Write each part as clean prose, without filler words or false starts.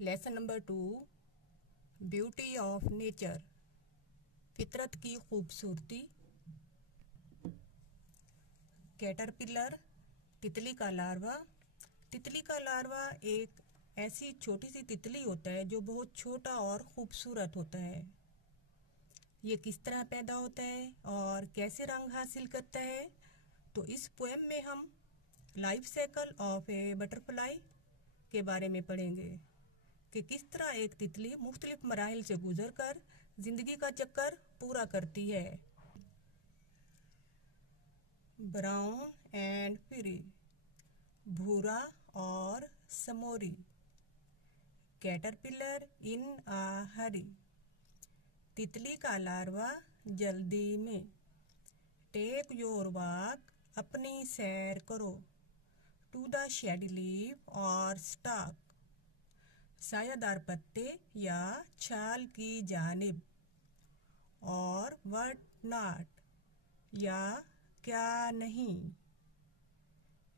Lesson number 2, beauty of nature, फितरत की खूबसूरती। कैटरपिलर, तितली का लार्वा। तितली का लार्वा एक ऐसी छोटी सी तितली होता है जो बहुत छोटा और खूबसूरत होता है। ये किस तरह पैदा होता है और कैसे रंग हासिल करता है, तो इस पोएम में हम life cycle of A butterfly के बारे में पढ़ेंगे कि किस तरह एक तितली मुख्तलिफ मराहिल से गुजरकर जिंदगी का चक्कर पूरा करती है। ब्राउन एंड फ्री, भूरा और समोरी। कैटरपिलर इन आ हरी, तितली का लार्वा जल्दी में। टेक योर वॉक, अपनी सैर करो। टू द शेडी लीफ और स्टॉक, सायादार पत्ते या छाल की जानिब। और व्हाट नॉट, या क्या नहीं।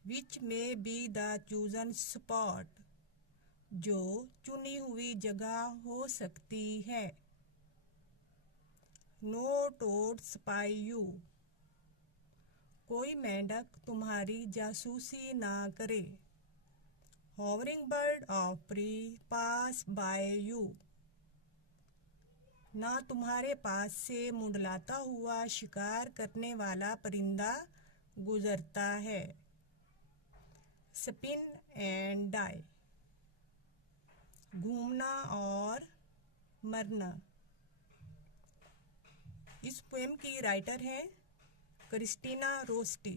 विच में बी द चूजन स्पॉट, जो चुनी हुई जगह हो सकती है। नो टोड स्पाई यू, कोई मेंढक तुम्हारी जासूसी ना करे। Hovering bird of prey pass by you, ना तुम्हारे पास से मुंडलाता हुआ शिकार करने वाला परिंदा गुजरता है। स्पिन एंड डाई, घूमना और मरना। इस पोएम की राइटर हैं क्रिस्टीना रोस्टी।